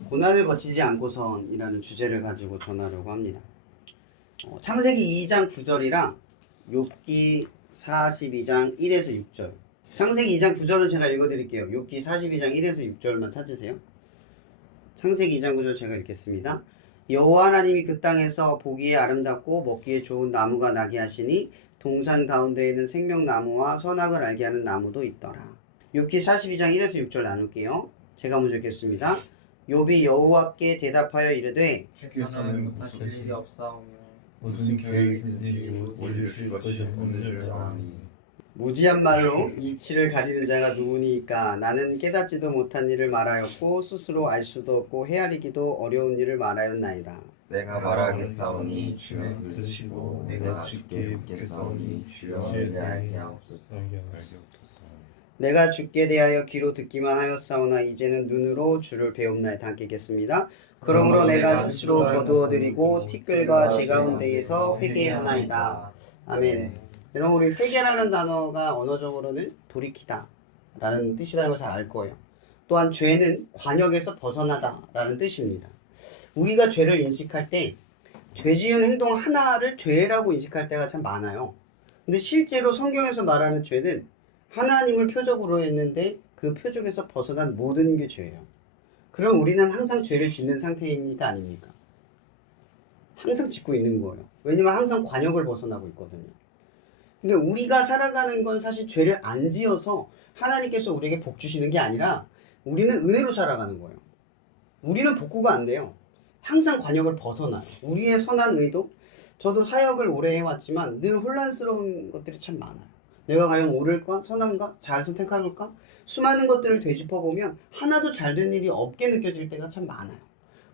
고난을 거치지 않고선이라는 주제를 가지고 전하려고 합니다. 창세기 2장 9절이랑 욥기 42장 1에서 6절. 창세기 2장 9절은 제가 읽어드릴게요. 욥기 42장 1에서 6절만 찾으세요. 창세기 2장 9절 제가 읽겠습니다. 여호와 하나님이 그 땅에서 보기에 아름답고 먹기에 좋은 나무가 나게 하시니 동산 가운데에는 생명나무와 선악을 알게 하는 나무도 있더라. 욥기 42장 1에서 6절 나눌게요. 제가 먼저 읽겠습니다. 욥이 여호와께 대답하여 이르되 주께서는 못하실 일이 없사오며 무슨 계획이든지 올리실 것이 없는 줄 아니. 무지한 말로 이치를 가리는 자가 누구니까. 나는 깨닫지도 못한 일을 말하였고 스스로 알 수도 없고 헤아리기도 어려운 일을 말하였나이다. 내가 말하겠사오니 주여 들으시고 내가 주께 묻겠사오니 주여 이해하게 하옵소서. 내가 주께 대하여 귀로 듣기만 하였사오나 이제는 눈으로 주를 배움나이다. 함께 읽겠습니다. 그러므로 내가 스스로 거두어드리고 티끌과 제 가운데에서 회개하나이다. 아멘. 여러분, 우리 회개라는 단어가 언어적으로는 돌이키다 라는 뜻이라는 걸 잘 알 거예요. 또한 죄는 관역에서 벗어나다 라는 뜻입니다. 우리가 죄를 인식할 때 죄 지은 행동 하나를 죄라고 인식할 때가 참 많아요. 근데 실제로 성경에서 말하는 죄는 하나님을 표적으로 했는데 그 표적에서 벗어난 모든 게 죄예요. 그럼 우리는 항상 죄를 짓는 상태입니까? 아닙니까? 항상 짓고 있는 거예요. 왜냐면 항상 관역을 벗어나고 있거든요. 근데 우리가 살아가는 건 사실 죄를 안 지어서 하나님께서 우리에게 복 주시는 게 아니라 우리는 은혜로 살아가는 거예요. 우리는 복구가 안 돼요. 항상 관역을 벗어나요. 우리의 선한 의도, 저도 사역을 오래 해왔지만 늘 혼란스러운 것들이 참 많아요. 내가 과연 옳을까? 선한가? 잘 선택할까? 수많은 것들을 되짚어보면 하나도 잘 된 일이 없게 느껴질 때가 참 많아요.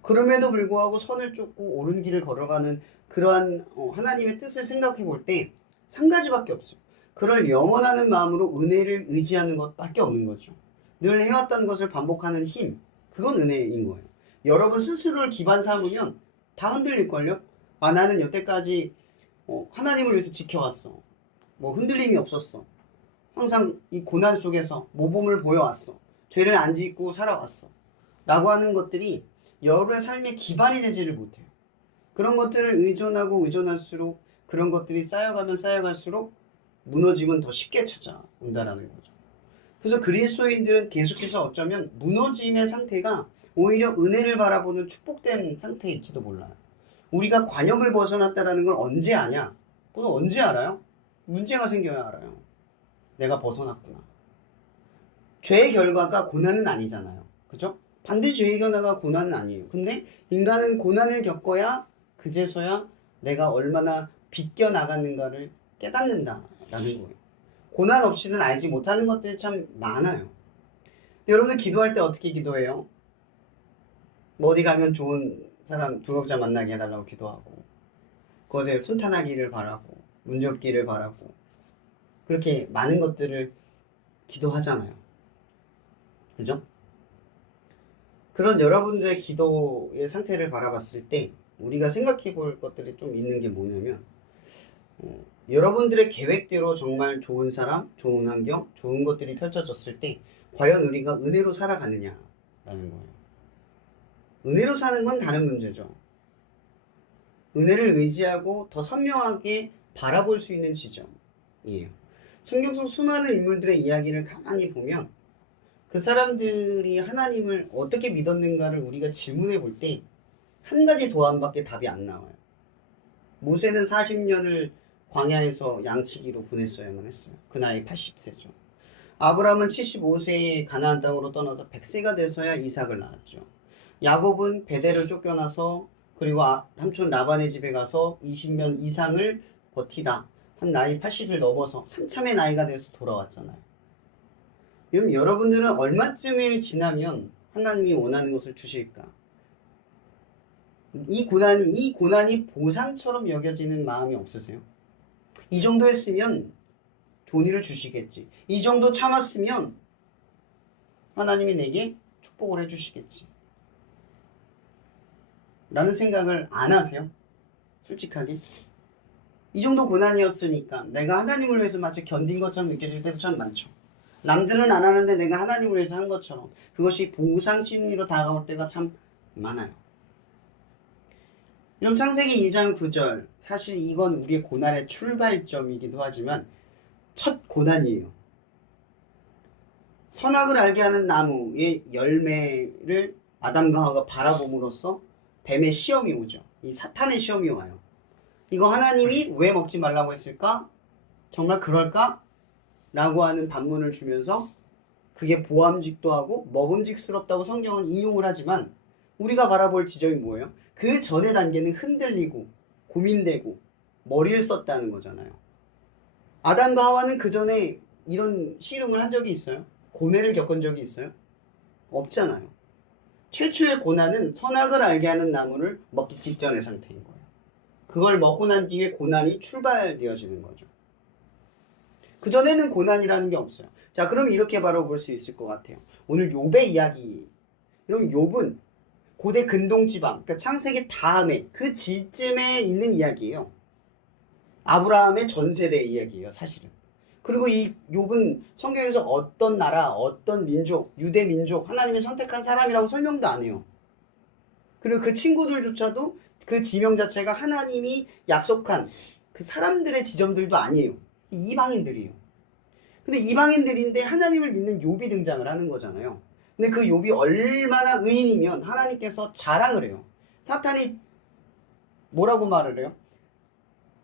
그럼에도 불구하고 선을 쫓고 옳은 길을 걸어가는 그러한 하나님의 뜻을 생각해 볼 때 한 가지밖에 없어요. 그걸 염원하는 마음으로 은혜를 의지하는 것밖에 없는 거죠. 늘 해왔던 것을 반복하는 힘, 그건 은혜인 거예요. 여러분 스스로를 기반 삼으면 다 흔들릴걸요? 아, 나는 여태까지 하나님을 위해서 지켜왔어. 뭐 흔들림이 없었어. 항상 이 고난 속에서 모범을 보여왔어. 죄를 안 짓고 살아왔어. 라고 하는 것들이 여러분의 삶의 기반이 되지를 못해요. 그런 것들을 의존할수록 그런 것들이 쌓여가면 쌓여갈수록 무너짐은 더 쉽게 찾아온다는 거죠. 그래서 그리스도인들은 계속해서 어쩌면 무너짐의 상태가 오히려 은혜를 바라보는 축복된 상태일지도 몰라요. 우리가 관역을 벗어났다는 걸 언제 아냐? 그건 언제 알아요? 문제가 생겨야 알아요. 내가 벗어났구나. 죄의 결과가 고난은 아니잖아요. 그죠? 반드시 죄의 결과가 고난은 아니에요. 근데 인간은 고난을 겪어야 그제서야 내가 얼마나 비껴나갔는가를 깨닫는다라는 거예요. 고난 없이는 알지 못하는 것들이 참 많아요. 여러분들 기도할 때 어떻게 기도해요? 뭐 어디 가면 좋은 사람, 동역자 만나게 해달라고 기도하고 그것에 순탄하기를 바라고 문제 없기를 바라고 그렇게 많은 것들을 기도하잖아요. 그죠? 그런 여러분들의 기도의 상태를 바라봤을 때 우리가 생각해 볼 것들이 좀 있는 게 뭐냐면 여러분들의 계획대로 정말 좋은 사람, 좋은 환경, 좋은 것들이 펼쳐졌을 때 과연 우리가 은혜로 살아가느냐라는 거예요. 은혜로 사는 건 다른 문제죠. 은혜를 의지하고 더 선명하게 바라볼 수 있는 지점이에요. 성경 속 수많은 인물들의 이야기를 가만히 보면 그 사람들이 하나님을 어떻게 믿었는가를 우리가 질문해 볼 때 한 가지 도안밖에 답이 안 나와요. 모세는 40년을 광야에서 양치기로 보냈어야만 했어요. 그 나이 80세죠. 아브라함은 75세에 가나안 땅으로 떠나서 100세가 돼서야 이삭을 낳았죠. 야곱은 베델을 쫓겨나서 그리고 삼촌 라반의 집에 가서 20년 이상을 버티다 한 나이 80을 넘어서 한참의 나이가 돼서 돌아왔잖아요. 그럼 여러분들은 얼마쯤을 지나면 하나님이 원하는 것을 주실까? 이 고난이 보상처럼 여겨지는 마음이 없으세요? 이 정도 했으면 좋은 일을 주시겠지. 이 정도 참았으면 하나님이 내게 축복을 해주시겠지. 라는 생각을 안 하세요? 솔직하게. 이 정도 고난이었으니까 내가 하나님을 위해서 마치 견딘 것처럼 느껴질 때도 참 많죠. 남들은 안 하는데 내가 하나님을 위해서 한 것처럼 그것이 보상 심리로 다가올 때가 참 많아요. 그럼 창세기 2장 9절, 사실 이건 우리의 고난의 출발점이기도 하지만 첫 고난이에요. 선악을 알게 하는 나무의 열매를 아담과 하와가 바라봄으로써 뱀의 시험이 오죠. 이 사탄의 시험이 와요. 이거 하나님이 왜 먹지 말라고 했을까? 정말 그럴까? 라고 하는 반문을 주면서 그게 보암직도 하고 먹음직스럽다고 성경은 인용을 하지만 우리가 바라볼 지점이 뭐예요? 그 전의 단계는 흔들리고 고민되고 머리를 썼다는 거잖아요. 아담과 하와는 그 전에 이런 씨름을 한 적이 있어요? 고뇌를 겪은 적이 있어요? 없잖아요. 최초의 고난은 선악을 알게 하는 나무를 먹기 직전의 상태인 거예요. 그걸 먹고 난 뒤에 고난이 출발되어지는 거죠. 그전에는 고난이라는 게 없어요. 자, 그럼 이렇게 바라볼 수 있을 것 같아요. 오늘 욥의 이야기. 그럼 욥은 고대 근동지방, 그러니까 창세기 다음에 그 지쯤에 있는 이야기예요. 아브라함의 전세대의 이야기예요, 사실은. 그리고 이 욥은 성경에서 어떤 나라, 어떤 민족, 유대 민족, 하나님이 선택한 사람이라고 설명도 안 해요. 그리고 그 친구들조차도 그 지명 자체가 하나님이 약속한 그 사람들의 지점들도 아니에요. 이방인들이에요. 근데 이방인들인데 하나님을 믿는 욥이 등장을 하는 거잖아요. 근데 그 욥이 얼마나 의인이면 하나님께서 자랑을 해요. 사탄이 뭐라고 말을 해요?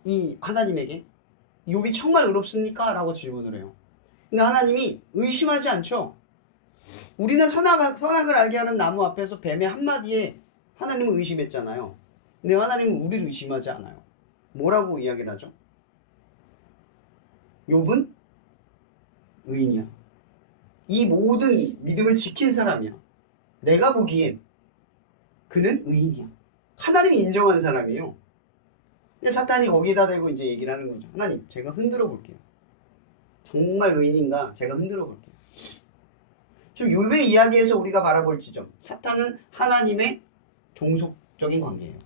이 하나님에게 욥이 정말 의롭습니까? 라고 질문을 해요. 근데 하나님이 의심하지 않죠. 우리는 선악을 알게 하는 나무 앞에서 뱀의 한마디에 하나님을 의심했잖아요. 근데 하나님은 우리를 의심하지 않아요. 뭐라고 이야기를 하죠? 욥은 의인이야. 이 모든 믿음을 지킨 사람이야. 내가 보기엔 그는 의인이야. 하나님이 인정한 사람이에요. 근데 사탄이 거기다 대고 이제 얘기를 하는 거죠. 하나님, 제가 흔들어 볼게요. 정말 의인인가? 제가 흔들어 볼게요. 지금 욥의 이야기에서 우리가 바라볼 지점, 사탄은 하나님의 종속적인 관계예요.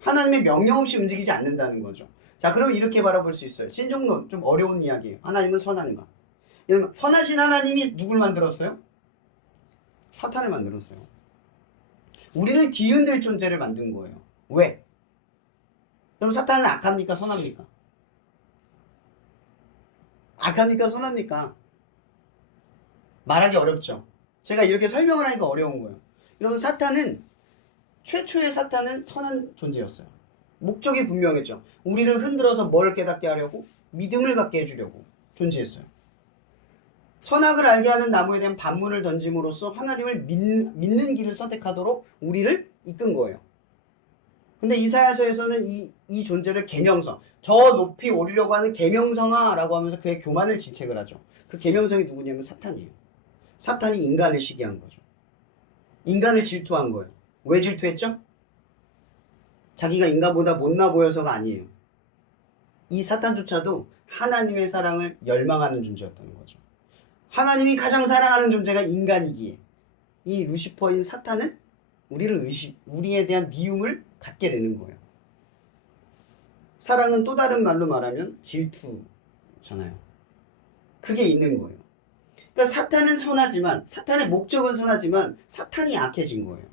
하나님의 명령 없이 움직이지 않는다는 거죠. 자, 그럼 이렇게 바라볼 수 있어요. 신정론, 좀 어려운 이야기예요. 하나님은 선한가? 여러분, 선하신 하나님이 누굴 만들었어요? 사탄을 만들었어요. 우리를 뒤흔들 존재를 만든 거예요. 왜? 그럼 사탄은 악합니까? 선합니까? 악합니까? 선합니까? 말하기 어렵죠. 제가 이렇게 설명을 하니까 어려운 거예요. 여러분, 최초의 사탄은 선한 존재였어요. 목적이 분명했죠. 우리를 흔들어서 뭘 깨닫게 하려고? 믿음을 갖게 해주려고 존재했어요. 선악을 알게 하는 나무에 대한 반문을 던짐으로써 하나님을 믿는 길을 선택하도록 우리를 이끈 거예요. 근데 이사야서에서는 이 존재를 계명성, 저 높이 오르려고 하는 계명성아라고 하면서 그의 교만을 지책을 하죠. 그 계명성이 누구냐면 사탄이에요. 사탄이 인간을 시기한 거죠. 인간을 질투한 거예요. 왜 질투했죠? 자기가 인간보다 못나 보여서가 아니에요. 이 사탄조차도 하나님의 사랑을 열망하는 존재였다는 거죠. 하나님이 가장 사랑하는 존재가 인간이기에 이 루시퍼인 사탄은 우리에 대한 미움을 갖게 되는 거예요. 사랑은 또 다른 말로 말하면 질투잖아요. 그게 있는 거예요. 그러니까 사탄은 선하지만, 사탄의 목적은 선하지만 사탄이 악해진 거예요.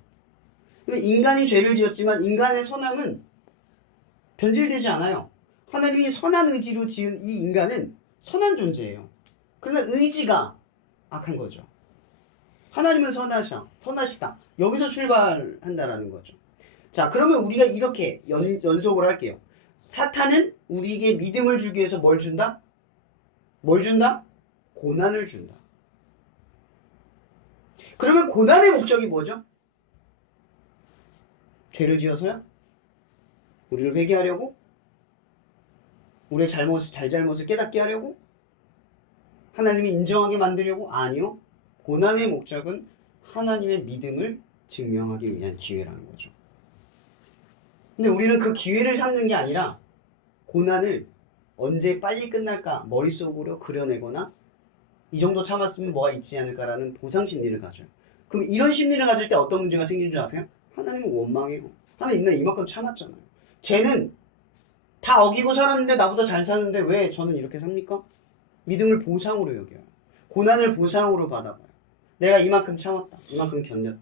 인간이 죄를 지었지만 인간의 선함은 변질되지 않아요. 하나님이 선한 의지로 지은 이 인간은 선한 존재예요. 그러나 의지가 악한 거죠. 하나님은 선하시다. 여기서 출발한다라는 거죠. 자, 그러면 우리가 이렇게 연속을 할게요. 사탄은 우리에게 믿음을 주기 위해서 뭘 준다? 뭘 준다? 고난을 준다. 그러면 고난의 목적이 뭐죠? 죄를 지어서요? 우리를 회개하려고? 우리의 잘잘못을 깨닫게 하려고? 하나님이 인정하게 만들려고? 아니요. 고난의 목적은 하나님의 믿음을 증명하기 위한 기회라는 거죠. 근데 우리는 그 기회를 삼는 게 아니라 고난을 언제 빨리 끝날까 머릿속으로 그려내거나 이 정도 참았으면 뭐가 있지 않을까라는 보상 심리를 가져요. 그럼 이런 심리를 가질 때 어떤 문제가 생기는 줄 아세요? 하나님은 원망해요. 하나님 나 이만큼 참았잖아요. 쟤는 다 어기고 살았는데 나보다 잘 사는데 왜 저는 이렇게 삽니까? 믿음을 보상으로 여겨요. 고난을 보상으로 받아봐요. 내가 이만큼 참았다. 이만큼 견뎠다.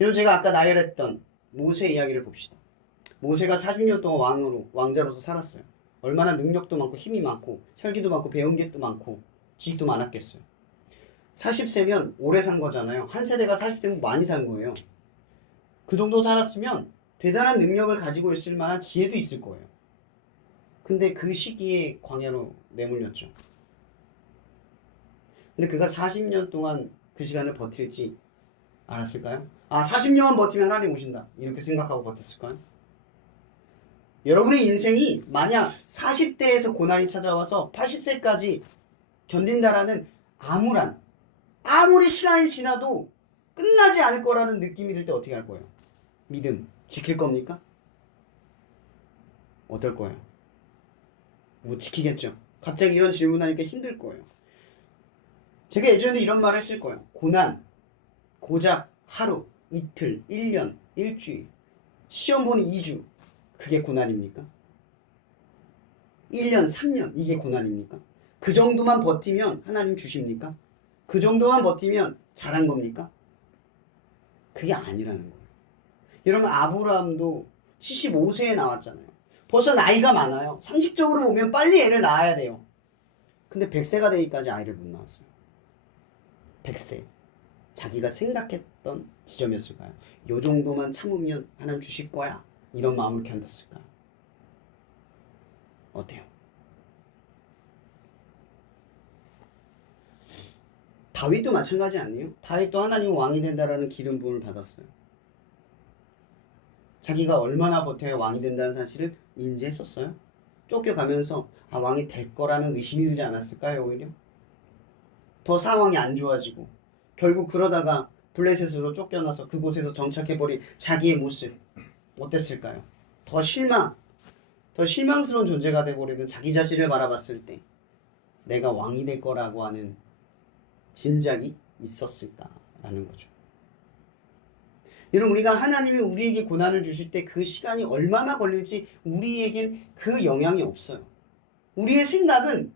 여러분 제가 아까 나열했던 모세 이야기를 봅시다. 모세가 40년 동안 왕자로서 살았어요. 얼마나 능력도 많고 힘이 많고 혈기도 많고 배운 게 또 많고 지식도 많았겠어요. 40세면 오래 산 거잖아요. 한 세대가 40세면 많이 산 거예요. 그 정도 살았으면 대단한 능력을 가지고 있을 만한 지혜도 있을 거예요. 근데 그 시기에 광야로 내몰렸죠. 근데 그가 40년 동안 그 시간을 버틸지 알았을까요? 40년만 버티면 하나님 오신다. 이렇게 생각하고 버텼을까요? 여러분의 인생이 만약 40대에서 고난이 찾아와서 80세까지 견딘다라는 아무리 시간이 지나도 끝나지 않을 거라는 느낌이 들 때 어떻게 할 거예요? 믿음 지킬 겁니까? 어떨 거예요? 못 지키겠죠. 갑자기 이런 질문하니까 힘들 거예요. 제가 예전에도 이런 말 했을 거예요. 고난, 고작 하루, 이틀, 1년, 일주일, 시험 보는 2주, 그게 고난입니까? 1년, 3년, 이게 고난입니까? 그 정도만 버티면 하나님 주십니까? 그 정도만 버티면 잘한 겁니까? 그게 아니라는 거예요. 여러분 아브라함도 75세에 나왔잖아요. 벌써 나이가 많아요. 상식적으로 보면 빨리 애를 낳아야 돼요. 근데 100세가 되기까지 아이를 못 낳았어요. 100세. 자기가 생각했던 지점이었을까요? 요 정도만 참으면 하나님 주실 거야. 이런 마음을 견뎠을까요? 어때요? 다윗도 마찬가지 아니에요? 다윗도 하나님 왕이 된다라는 기름 부음을 받았어요. 자기가 얼마나 버텨야 왕이 된다는 사실을 인지했었어요. 쫓겨가면서 왕이 될 거라는 의심이 들지 않았을까요? 오히려 더 상황이 안 좋아지고 결국 그러다가 블레셋으로 쫓겨나서 그곳에서 정착해버린 자기의 모습 어땠을까요? 더 실망스러운 존재가 돼버리는 자기 자신을 바라봤을 때 내가 왕이 될 거라고 하는 짐작이 있었을까라는 거죠. 여러분 우리가 하나님이 우리에게 고난을 주실 때 그 시간이 얼마나 걸릴지 우리에겐 그 영향이 없어요. 우리의 생각은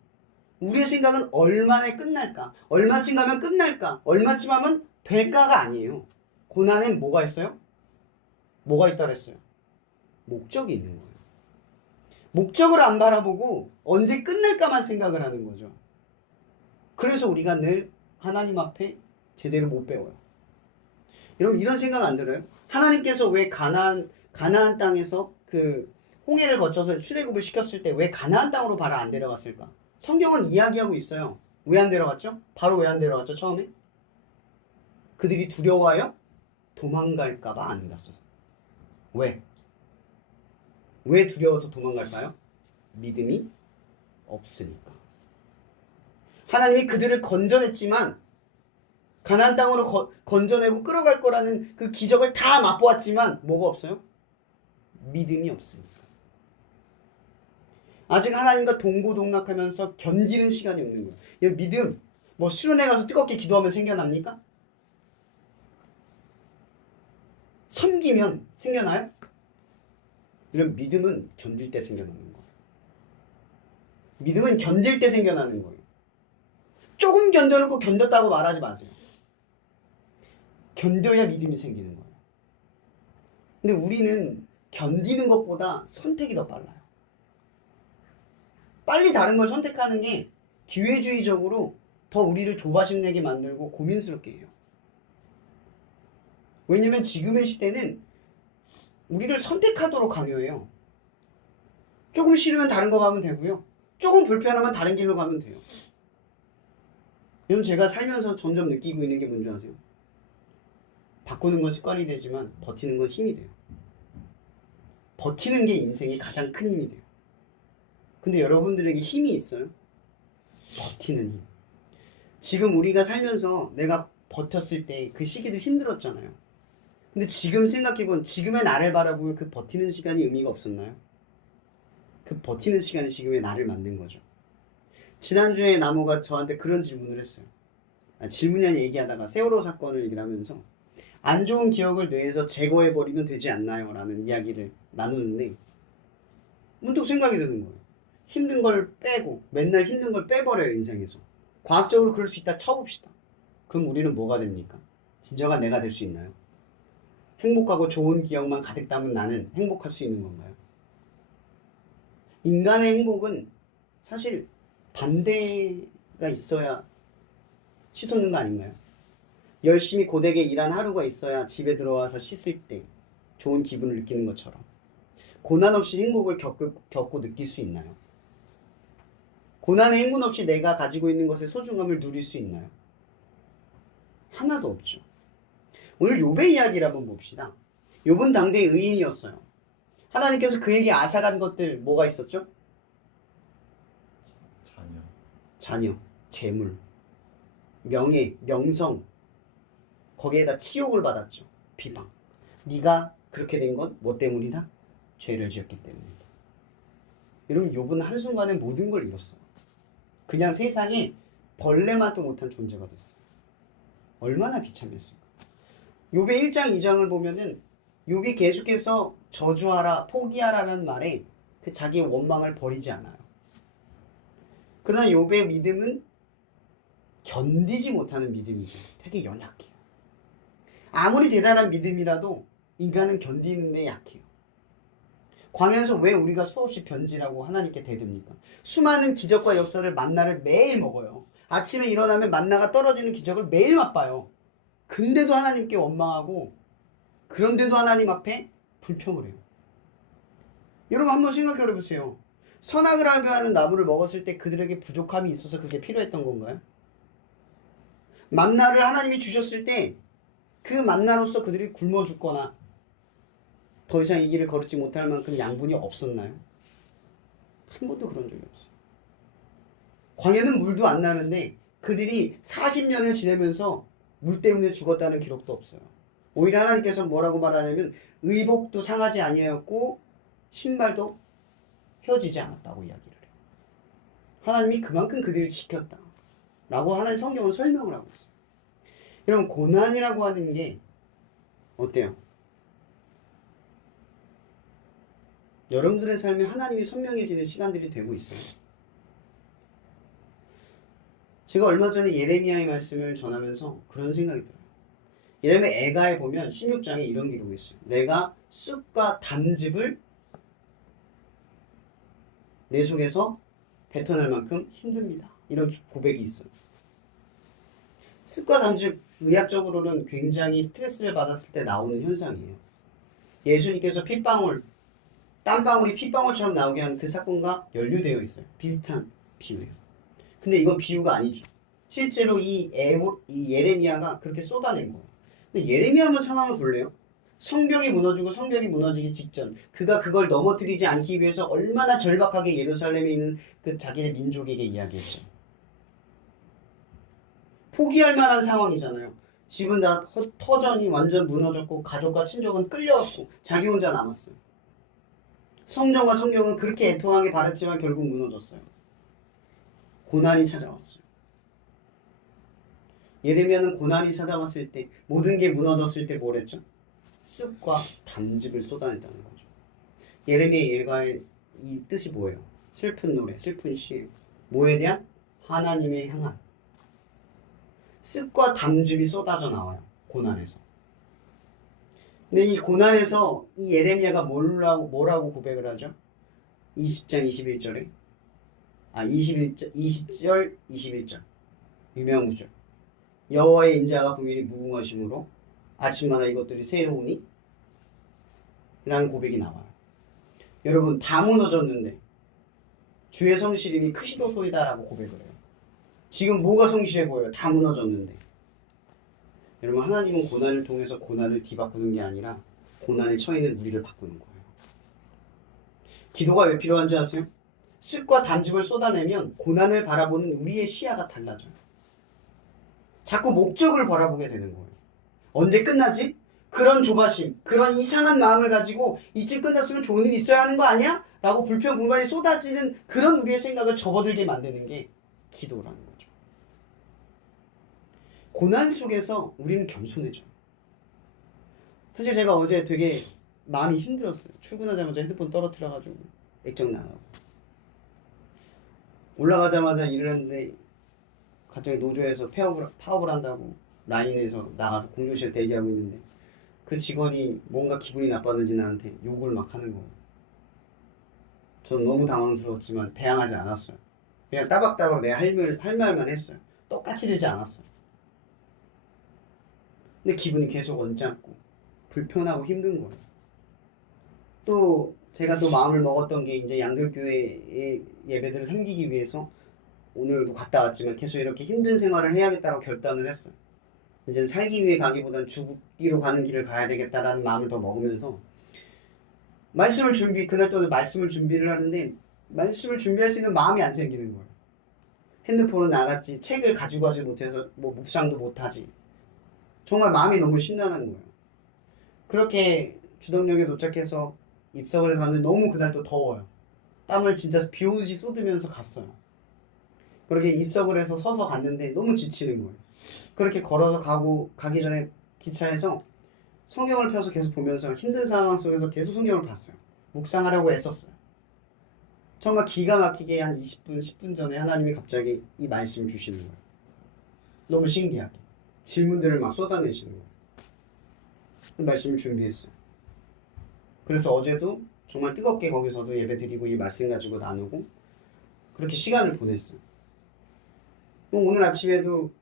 얼마에 끝날까? 얼마쯤 가면 끝날까? 얼마쯤 하면 될까가 아니에요. 고난엔 뭐가 있어요? 뭐가 있다 그랬어요? 목적이 있는 거예요. 목적을 안 바라보고 언제 끝날까만 생각을 하는 거죠. 그래서 우리가 늘 하나님 앞에 제대로 못 배워요. 여러분 이런 생각 안 들어요? 하나님께서 왜 가나안 땅에서 그 홍해를 거쳐서 출애굽을 시켰을 때 왜 가나안 땅으로 바로 안 데려갔을까? 성경은 이야기하고 있어요. 왜 안 데려갔죠? 바로 왜 안 데려갔죠? 처음에? 그들이 두려워하여 도망갈까 봐 안 갔어요. 왜? 왜 두려워서 도망갈까요? 믿음이 없으니까. 하나님이 그들을 건져냈지만 가나안 땅으로 건져내고 끌어갈 거라는 그 기적을 다 맛보았지만 뭐가 없어요? 믿음이 없으니까. 아직 하나님과 동고동락하면서 견디는 시간이 없는 거예요. 이 믿음, 뭐 수련회 가서 뜨겁게 기도하면 생겨납니까? 섬기면 생겨나요? 이런 믿음은 견딜 때 생겨나는 거예요. 믿음은 견딜 때 생겨나는 거예요. 조금 견뎌놓고 견뎠다고 말하지 마세요. 견뎌야 믿음이 생기는 거예요. 근데 우리는 견디는 것보다 선택이 더 빨라요. 빨리 다른 걸 선택하는 게 기회주의적으로 더 우리를 조바심 내게 만들고 고민스럽게 해요. 왜냐면 지금의 시대는 우리를 선택하도록 강요해요. 조금 싫으면 다른 거 가면 되고요. 조금 불편하면 다른 길로 가면 돼요. 여러분 제가 살면서 점점 느끼고 있는 게 뭔지 아세요? 바꾸는 건 습관이 되지만 버티는 건 힘이 돼요. 버티는 게 인생의 가장 큰 힘이 돼요. 근데 여러분들에게 힘이 있어요? 버티는 힘. 지금 우리가 살면서 내가 버텼을 때 그 시기들 힘들었잖아요. 근데 지금 생각해본 지금의 나를 바라보면 그 버티는 시간이 의미가 없었나요? 그 버티는 시간이 지금의 나를 만든 거죠. 지난주에 나무가 저한테 그런 질문을 했어요. 질문이 아니라 얘기하다가 세월호 사건을 얘기를 하면서 안 좋은 기억을 뇌에서 제거해버리면 되지 않나요? 라는 이야기를 나누는데 문득 생각이 드는 거예요. 힘든 걸 빼고 맨날 힘든 걸 빼버려요. 인생에서. 과학적으로 그럴 수 있다 쳐봅시다. 그럼 우리는 뭐가 됩니까? 진정한 내가 될 수 있나요? 행복하고 좋은 기억만 가득 담은 나는 행복할 수 있는 건가요? 인간의 행복은 사실 반대가 있어야 치솟는 거 아닌가요? 열심히 고되게 일한 하루가 있어야 집에 들어와서 씻을 때 좋은 기분을 느끼는 것처럼 고난 없이 행복을 겪고 느낄 수 있나요? 고난의 행운 없이 내가 가지고 있는 것의 소중함을 누릴 수 있나요? 하나도 없죠. 오늘 욥의 이야기를 한번 봅시다. 욥은 당대의 의인이었어요. 하나님께서 그에게 앗아간 것들 뭐가 있었죠? 자녀, 재물, 명예, 명성, 거기에다 치욕을 받았죠. 비방. 네가 그렇게 된 건 뭐 때문이다? 죄를 지었기 때문이다. 여러분 욥은 한순간에 모든 걸 잃었어요. 그냥 세상에 벌레만도 못한 존재가 됐어요. 얼마나 비참했을까. 욥의 1장 2장을 보면은 욥이 계속해서 저주하라 포기하라는 말에 그 자기의 원망을 버리지 않아요. 그러나 욥의 믿음은 견디지 못하는 믿음이죠. 되게 연약해요. 아무리 대단한 믿음이라도 인간은 견디는 데 약해요. 광야에서 왜 우리가 수없이 변질하고 하나님께 대듭니까? 수많은 기적과 역사를 만나를 매일 먹어요. 아침에 일어나면 만나가 떨어지는 기적을 매일 맛봐요. 근데도 하나님께 원망하고 그런데도 하나님 앞에 불평을 해요. 여러분 한번 생각해 보세요. 선악을 알게 하는 나무를 먹었을 때 그들에게 부족함이 있어서 그게 필요했던 건가요? 만나를 하나님이 주셨을 때 그 만나로서 그들이 굶어 죽거나 더 이상 이 길을 걸지 못할 만큼 양분이 없었나요? 한 번도 그런 적이 없어요. 광야는 물도 안 나는데 그들이 40년을 지내면서 물 때문에 죽었다는 기록도 없어요. 오히려 하나님께서 뭐라고 말하냐면 의복도 상하지 아니하였고 신발도 휘어지지 않았다고 이야기를 해요. 하나님이 그만큼 그들을 지켰다 라고 하나님 성경은 설명을 하고 있어요. 여러분 고난이라고 하는 게 어때요? 여러분들의 삶에 하나님이 선명해지는 시간들이 되고 있어요. 제가 얼마 전에 예레미야의 말씀을 전하면서 그런 생각이 들어요. 예레미야 애가에 보면 16장에 이런 기록이 있어요. 내가 쑥과 담즙을 내 속에서 뱉어낼 만큼 힘듭니다. 이런 고백이 있어요. 쑥과 담즙 의학적으로는 굉장히 스트레스를 받았을 때 나오는 현상이에요. 예수님께서 땀방울이 핏방울처럼 나오게 하는 그 사건과 연루되어 있어요. 비슷한 비유예요. 근데 이건 비유가 아니죠. 실제로 이 예레미야가 그렇게 쏟아낸 거예요. 근데 예레미야 한번 상황을 볼래요? 성벽이 무너지고 성벽이 무너지기 직전 그가 그걸 넘어뜨리지 않기 위해서 얼마나 절박하게 예루살렘에 있는 그 자기네 민족에게 이야기했어요. 포기할 만한 상황이잖아요. 집은 다 터전이 완전 무너졌고 가족과 친족은 끌려갔고 자기 혼자 남았어요. 성전과 성경은 그렇게 애통하게 바랐지만 결국 무너졌어요. 고난이 찾아왔어요. 예레미야는 고난이 찾아왔을 때 모든 게 무너졌을 때 뭘 했죠? 쑥과 담즙을 쏟아냈다는 거죠. 예레미야 예가의 이 뜻이 뭐예요? 슬픈 노래, 슬픈 시예요. 뭐에 대한? 하나님의 향한. 쑥과 담즙이 쏟아져 나와요. 고난에서. 근데 이 고난에서 이 예레미야가 뭐라고 고백을 하죠? 20장 21절에 20절 21절 유명한 구절. 여호와의 인자가 긍휼히 무궁하심으로 아침마다 이것들이 새로우니 라는 고백이 나와요. 여러분 다 무너졌는데 주의 성실임이 크시도소이다라고 고백을 해요. 지금 뭐가 성실해 보여요? 다 무너졌는데. 여러분 하나님은 고난을 통해서 고난을 뒤바꾸는 게 아니라 고난에 처해 있는 우리를 바꾸는 거예요. 기도가 왜 필요한지 아세요? 쑥과 담즙을 쏟아내면 고난을 바라보는 우리의 시야가 달라져요. 자꾸 목적을 바라보게 되는 거예요. 언제 끝나지? 그런 조바심, 그런 이상한 마음을 가지고 이쯤 끝났으면 좋은 일이 있어야 하는 거 아니야? 라고 불평불만이 쏟아지는 그런 우리의 생각을 접어들게 만드는 게 기도라는 거죠. 고난 속에서 우리는 겸손해져요. 사실 제가 어제 되게 마음이 힘들었어요. 출근하자마자 핸드폰 떨어뜨려가지고 액정 나가고 올라가자마자 일을 했는데 갑자기 노조에서 파업을 한다고 라인에서 나가서 공조실에 대기하고 있는데 그 직원이 뭔가 기분이 나빴는지 나한테 욕을 막 하는 거예요. 전 너무 당황스러웠지만 대항하지 않았어요. 그냥 따박따박 내가 할 말만 했어요. 똑같이 되지 않았어요. 근데 기분이 계속 언짢고 불편하고 힘든 거예요. 또 제가 또 마음을 먹었던 게 이제 양들교회의 예배들을 섬기기 위해서 오늘도 갔다 왔지만 계속 이렇게 힘든 생활을 해야겠다고 결단을 했어요. 이제 살기 위해 가기보단 죽기로 가는 길을 가야 되겠다라는 마음을 더 먹으면서 그날 또 말씀을 준비를 하는데 말씀을 준비할 수 있는 마음이 안 생기는 거예요. 핸드폰은 나갔지, 책을 가지고 가지 못해서 뭐 묵상도 못하지. 정말 마음이 너무 심란한 거예요. 그렇게 주덕역에 도착해서 입석을 해서 갔는데 너무 그날 또 더워요. 땀을 진짜 비 오듯이 쏟으면서 갔어요. 그렇게 입석을 해서 서서 갔는데 너무 지치는 거예요. 그렇게 걸어서 가기 전에 기차에서 성경을 펴서 계속 보면서 힘든 상황 속에서 계속 성경을 봤어요. 묵상하려고 애썼어요. 정말 기가 막히게 한 20분, 10분 전에 하나님이 갑자기 이 말씀을 주시는 거예요. 너무 신기하게. 질문들을 막 쏟아내시는 거예요. 그 말씀을 준비했어요. 그래서 어제도 정말 뜨겁게 거기서도 예배드리고 이 말씀 가지고 나누고 그렇게 시간을 보냈어요. 오늘 아침에도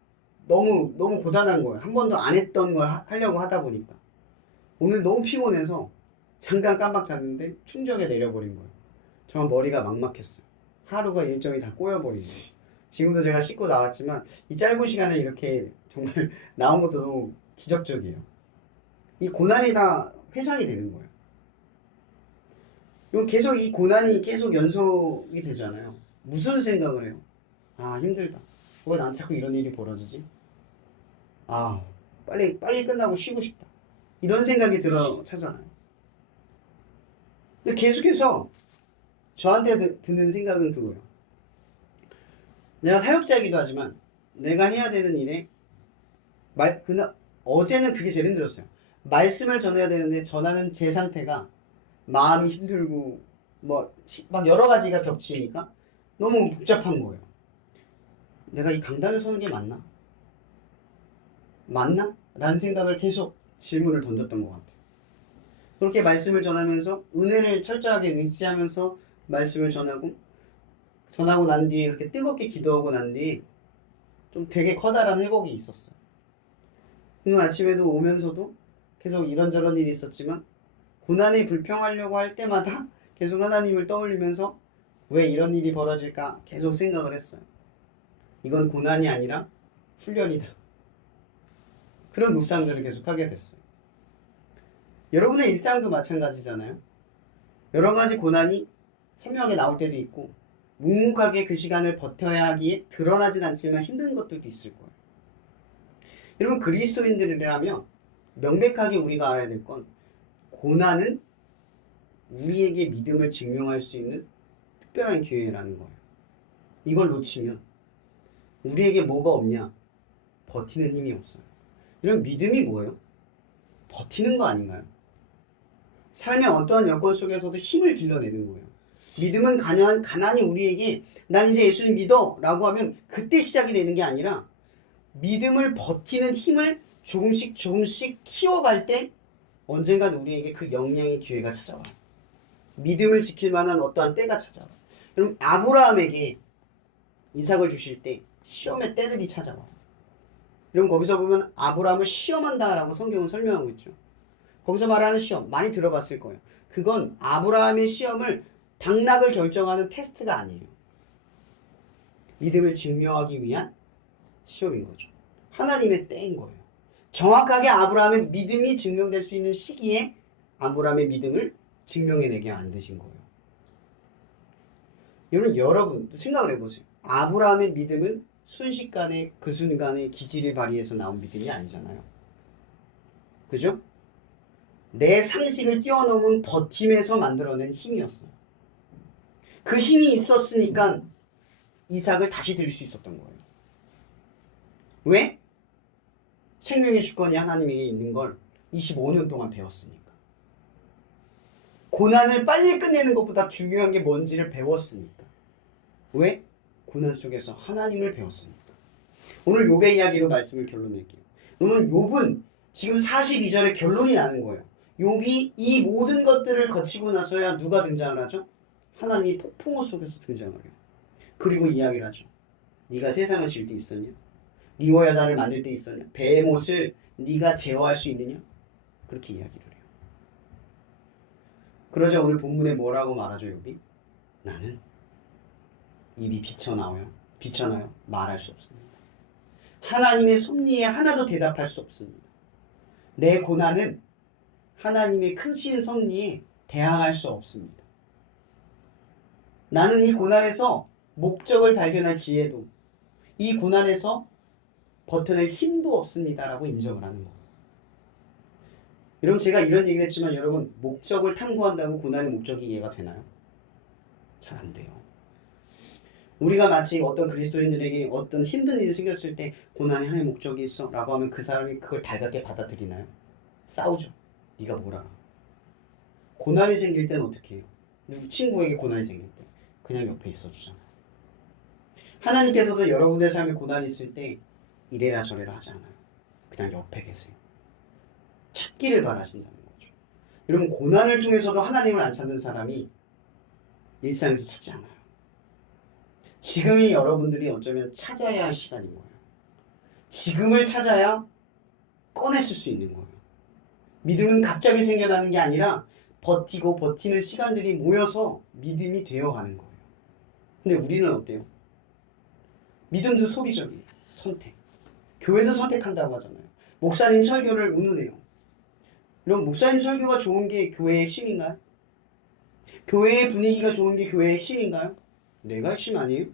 너무 고단한 거예요. 한 번도 안 했던 걸 하려고 하다 보니까 오늘 너무 피곤해서 잠깐 깜빡 잤는데 충격에 내려버린 거예요. 정말 머리가 막막했어요. 하루가 일정이 다 꼬여버린 거예요. 지금도 제가 씻고 나왔지만 이 짧은 시간에 이렇게 정말 나온 것도 너무 기적적이에요. 이 고난이 다 회상이 되는 거예요. 그럼 계속 이 고난이 계속 연속이 되잖아요. 무슨 생각을 해요? 아, 힘들다. 왜 나한테 자꾸 이런 일이 벌어지지? 아, 빨리 끝나고 쉬고 싶다. 이런 생각이 들어 차잖아요. 근데 계속해서 저한테 드는 생각은 그거예요. 내가 사역자이기도 하지만 내가 해야 되는 일에 어제는 그게 제일 힘들었어요. 말씀을 전해야 되는데 전하는 제 상태가 마음이 힘들고 막 여러 가지가 겹치니까 너무 복잡한 거예요. 내가 이 강단을 서는 게 맞나? 라는 생각을 계속 질문을 던졌던 것 같아요. 그렇게 말씀을 전하면서 은혜를 철저하게 의지하면서 말씀을 전하고 난 뒤에 그렇게 뜨겁게 기도하고 난 뒤에 좀 되게 커다란 회복이 있었어요. 오늘 아침에도 오면서도 계속 이런저런 일이 있었지만 고난에 불평하려고 할 때마다 계속 하나님을 떠올리면서 왜 이런 일이 벌어질까 계속 생각을 했어요. 이건 고난이 아니라 훈련이다. 그런 묵상들을 계속 하게 됐어요. 여러분의 일상도 마찬가지잖아요. 여러 가지 고난이 선명하게 나올 때도 있고 묵묵하게 그 시간을 버텨야 하기에 드러나진 않지만 힘든 것들도 있을 거예요. 여러분, 그리스도인들이라면 명백하게 우리가 알아야 될 건 고난은 우리에게 믿음을 증명할 수 있는 특별한 기회라는 거예요. 이걸 놓치면 우리에게 뭐가 없냐? 버티는 힘이 없어요. 이런 믿음이 뭐예요? 버티는 거 아닌가요? 삶의 어떠한 여건 속에서도 힘을 길러내는 거예요. 믿음은 가난히 우리에게 난 이제 예수님 믿어 라고 하면 그때 시작이 되는 게 아니라 믿음을 버티는 힘을 조금씩 키워갈 때 언젠간 우리에게 그 역량의 기회가 찾아와요. 믿음을 지킬 만한 어떠한 때가 찾아와요. 여러분, 아브라함에게 이삭을 주실 때 시험의 때들이 찾아와요. 여러분, 거기서 보면 아브라함을 시험한다라고 성경은 설명하고 있죠. 거기서 말하는 시험 많이 들어봤을 거예요. 그건 아브라함의 시험을 당락을 결정하는 테스트가 아니에요. 믿음을 증명하기 위한 시험인 거죠. 하나님의 때인 거예요. 정확하게 아브라함의 믿음이 증명될 수 있는 시기에 아브라함의 믿음을 증명해내게 만드신 거예요. 여러분 생각을 해보세요. 아브라함의 믿음은 순식간에 그 순간에 기질을 발휘해서 나온 믿음이 아니잖아요. 그죠? 내 상식을 뛰어넘은 버팀에서 만들어낸 힘이었어요. 그 힘이 있었으니까 이삭을 다시 드릴 수 있었던 거예요. 왜? 생명의 주권이 하나님에게 있는 걸 25년 동안 배웠으니까. 고난을 빨리 끝내는 것보다 중요한 게 뭔지를 배웠으니까. 왜? 고난 속에서 하나님을 배웠으니까. 오늘 욥의 이야기로 말씀을 결론낼게요. 오늘 욥은 지금 42절에 결론이 나는 거예요. 욥이 이 모든 것들을 거치고 나서야 누가 등장을 하죠? 하나님이 폭풍우 속에서 등장을 해요. 그리고 이야기를 하죠. 네가 세상을 지을 때 있었냐? 리워야다를 만들 때 있었냐? 베헤못을 네가 제어할 수 있느냐? 그렇게 이야기를 해요. 그러자 오늘 본문에 뭐라고 말하죠, 욥이? 나는 입이 비쳐나요 말할 수 없습니다. 하나님의 섭리에 하나도 대답할 수 없습니다. 내 고난은 하나님의 크신 섭리에 대항할 수 없습니다. 나는 이 고난에서 목적을 발견할 지혜도, 이 고난에서 버텨낼 힘도 없습니다라고 인정을 하는 거예요. 여러분, 제가 이런 얘기를 했지만 여러분, 목적을 탐구한다고 고난의 목적이 이해가 되나요? 잘 안 돼요. 우리가 마치 어떤 그리스도인들에게 어떤 힘든 일이 생겼을 때 고난에 하나의 목적이 있어 라고 하면 그 사람이 그걸 달갑게 받아들이나요? 싸우죠. 네가 뭘 알아. 고난이 생길 때는 어떻게 해요? 누구 친구에게 고난이 생길 때 그냥 옆에 있어 주잖아요. 하나님께서도 여러분의 삶에 고난이 있을 때 이래라 저래라 하지 않아요. 그냥 옆에 계세요. 찾기를 바라신다는 거죠. 여러분, 고난을 통해서도 하나님을 안 찾는 사람이 일상에서 찾지 않아요. 지금이 여러분들이 어쩌면 찾아야 할 시간인 거예요. 지금을 찾아야 꺼냈을 수 있는 거예요. 믿음은 갑자기 생겨나는 게 아니라 버티고 버티는 시간들이 모여서 믿음이 되어가는 거예요. 근데 우리는 어때요? 믿음도 소비적이에요. 선택. 교회도 선택한다고 하잖아요. 목사님 설교를 운운해요. 그럼 목사님 설교가 좋은 게 교회의 핵심인가요? 교회의 분위기가 좋은 게 교회의 핵심인가요? 내가 핵심 아니에요?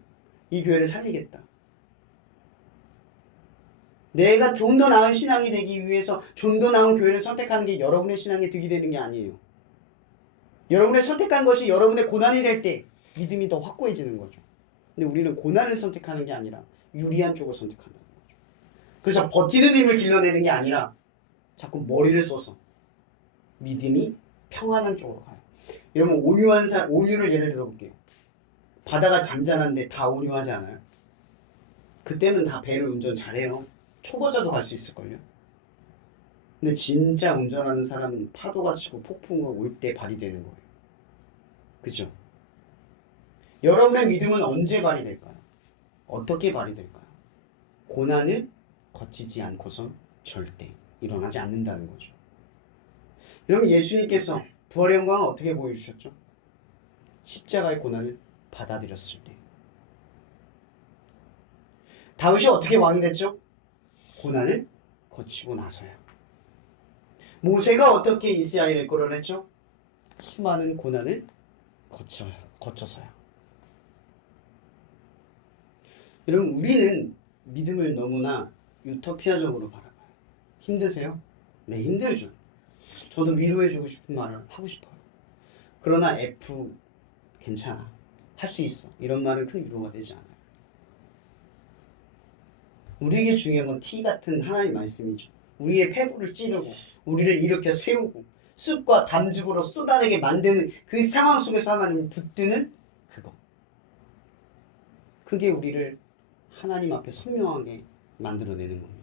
이 교회를 살리겠다. 내가 좀 더 나은 신앙이 되기 위해서 좀 더 나은 교회를 선택하는 게 여러분의 신앙에 득이 되는 게 아니에요. 여러분의 선택한 것이 여러분의 고난이 될 때 믿음이 더 확고해지는 거죠. 근데 우리는 고난을 선택하는 게 아니라 유리한 쪽을 선택한다는 거죠. 그래서 버티는 힘을 길러내는 게 아니라 자꾸 머리를 써서 믿음이 평안한 쪽으로 가요. 여러분, 온유를 예를 들어볼게요. 바다가 잔잔한데 다 온유하지 않아요? 그때는 다 배를 운전 잘해요. 초보자도 갈 수 있을걸요. 근데 진짜 운전하는 사람은 파도가 치고 폭풍우가 올 때 발휘되는 거예요. 그죠? 여러분의 믿음은 언제 발휘될까요? 어떻게 발휘될까요? 고난을 거치지 않고선 절대 일어나지 않는다는 거죠. 여러분, 예수님께서 부활의 영광을 어떻게 보여주셨죠? 십자가의 고난을 받아들였을 때. 다윗이 어떻게 왕이 됐죠? 고난을 거치고 나서야. 모세가 어떻게 이스라엘을 끌어냈죠? 수많은 고난을 거쳐서야. 여러분, 우리는 믿음을 너무나 유토피아적으로 바라봐요. 힘드세요? 네, 힘들죠. 저도 위로해주고 싶은 말을 하고 싶어요. 그러나 F, 괜찮아. 할 수 있어. 이런 말은 큰 위로가 되지 않아요. 우리에게 중요한 건 T 같은 하나님의 말씀이죠. 우리의 폐부를 찌르고 우리를 일으켜 세우고 습과 담즙으로 쏟아내게 만드는 그 상황 속에서 하나님을 붙드는 그거. 그게 우리를 하나님 앞에 선명하게 만들어내는 겁니다.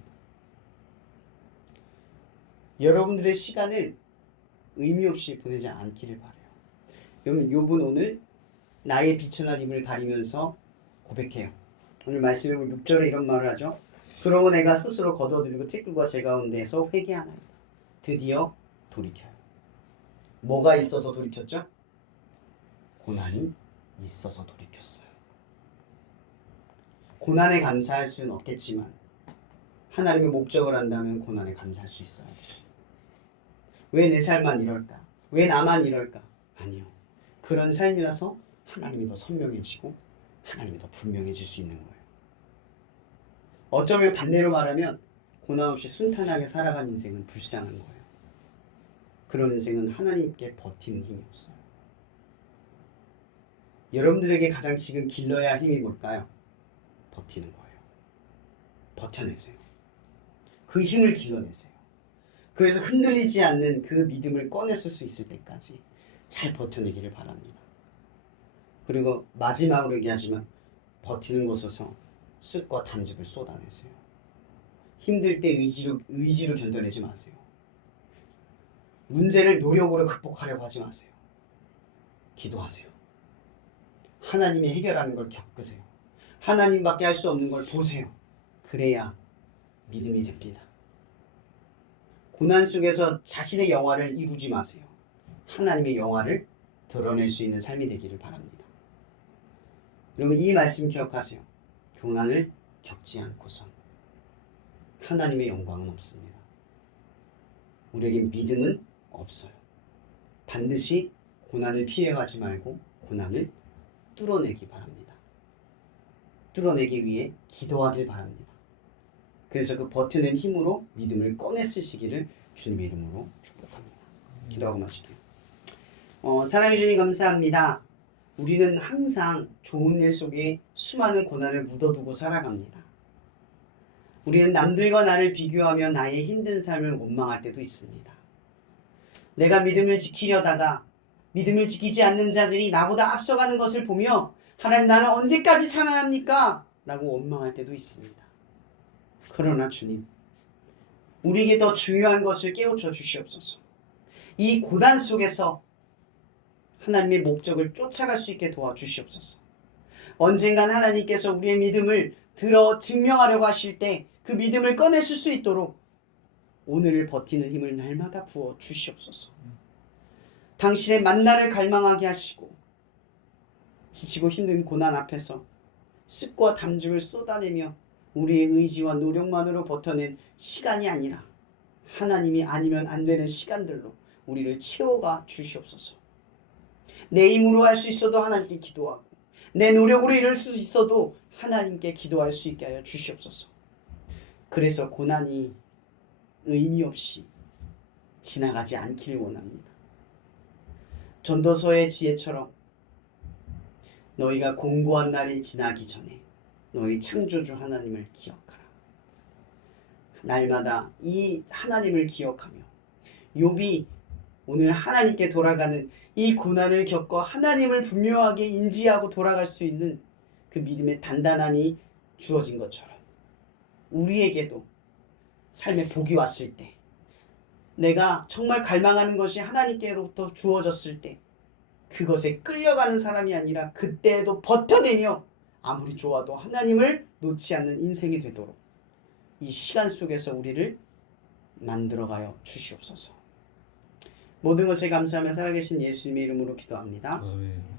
여러분들의 시간을 의미 없이 보내지 않기를 바라요. 여러분, 욥은 오늘 나의 비천한 입을 가리면서 고백해요. 오늘 말씀에 보면 6절에 이런 말을 하죠. 그러고 내가 스스로 거둬들이고 티끌과 제 가운데에서 회개하나이다. 드디어 돌이켜요. 뭐가 있어서 돌이켰죠? 고난이 있어서 돌이켰어요. 고난에 감사할 수는 없겠지만 하나님의 목적을 안다면 고난에 감사할 수 있어요. 왜 내 삶만 이럴까? 왜 나만 이럴까? 아니요. 그런 삶이라서 하나님이 더 선명해지고 하나님이 더 분명해질 수 있는 거예요. 어쩌면 반대로 말하면 고난 없이 순탄하게 살아간 인생은 불쌍한 거예요. 그런 인생은 하나님께 버티는 힘이 없어요. 여러분들에게 가장 지금 길러야 할 힘이 뭘까요? 버티는 거예요. 버텨내세요. 그 힘을 길러내세요. 그래서 흔들리지 않는 그 믿음을 꺼냈을 수 있을 때까지 잘 버텨내기를 바랍니다. 그리고 마지막으로 얘기하지만 버티는 곳에서 쓱과 담즙을 쏟아내세요. 힘들 때 의지로 견뎌내지 마세요. 문제를 노력으로 극복하려고 하지 마세요. 기도하세요. 하나님이 해결하는 걸 겪으세요. 하나님밖에 할 수 없는 걸 보세요. 그래야 믿음이 됩니다. 고난 속에서 자신의 영화를 이루지 마세요. 하나님의 영화를 드러낼 수 있는 삶이 되기를 바랍니다. 여러분 이 말씀 기억하세요. 고난을 겪지 않고선 하나님의 영광은 없습니다. 우리에게 믿음은 없어요. 반드시 고난을 피해가지 말고 고난을 뚫어내기 바랍니다. 뚫어내기 위해 기도하길 바랍니다. 그래서 그 버텨낸 힘으로 믿음을 꺼내 쓰시기를 주님의 이름으로 축복합니다. 기도하고 마실게요. 사랑해 주님 감사합니다. 우리는 항상 좋은 일 속에 수많은 고난을 묻어두고 살아갑니다. 우리는 남들과 나를 비교하며 나의 힘든 삶을 원망할 때도 있습니다. 내가 믿음을 지키려다가 믿음을 지키지 않는 자들이 나보다 앞서가는 것을 보며 하나님 나는 언제까지 참아야 합니까? 라고 원망할 때도 있습니다. 그러나 주님, 우리에게 더 중요한 것을 깨우쳐 주시옵소서. 이 고난 속에서 하나님의 목적을 쫓아갈 수 있게 도와주시옵소서. 언젠간 하나님께서 우리의 믿음을 들어 증명하려고 하실 때 그 믿음을 꺼내실 수 있도록 오늘을 버티는 힘을 날마다 부어 주시옵소서. 당신의 만나를 갈망하게 하시고 지치고 힘든 고난 앞에서 습과 담즙을 쏟아내며 우리의 의지와 노력만으로 버텨낸 시간이 아니라 하나님이 아니면 안 되는 시간들로 우리를 채워가 주시옵소서. 내 힘으로 할 수 있어도 하나님께 기도하고 내 노력으로 이룰 수 있어도 하나님께 기도할 수 있게 하여 주시옵소서. 그래서 고난이 의미 없이 지나가지 않길 원합니다. 전도서의 지혜처럼 너희가 공고한 날이 지나기 전에 너희 창조주 하나님을 기억하라. 날마다 이 하나님을 기억하며 욥이 오늘 하나님께 돌아가는 이 고난을 겪어 하나님을 분명하게 인지하고 돌아갈 수 있는 그 믿음의 단단함이 주어진 것처럼 우리에게도 삶의 복이 왔을 때 내가 정말 갈망하는 것이 하나님께로부터 주어졌을 때 그것에 끌려가는 사람이 아니라 그때에도 버텨내며 아무리 좋아도 하나님을 놓지 않는 인생이 되도록 이 시간 속에서 우리를 만들어가여 주시옵소서. 모든 것에 감사하며 살아계신 예수님의 이름으로 기도합니다. 아멘.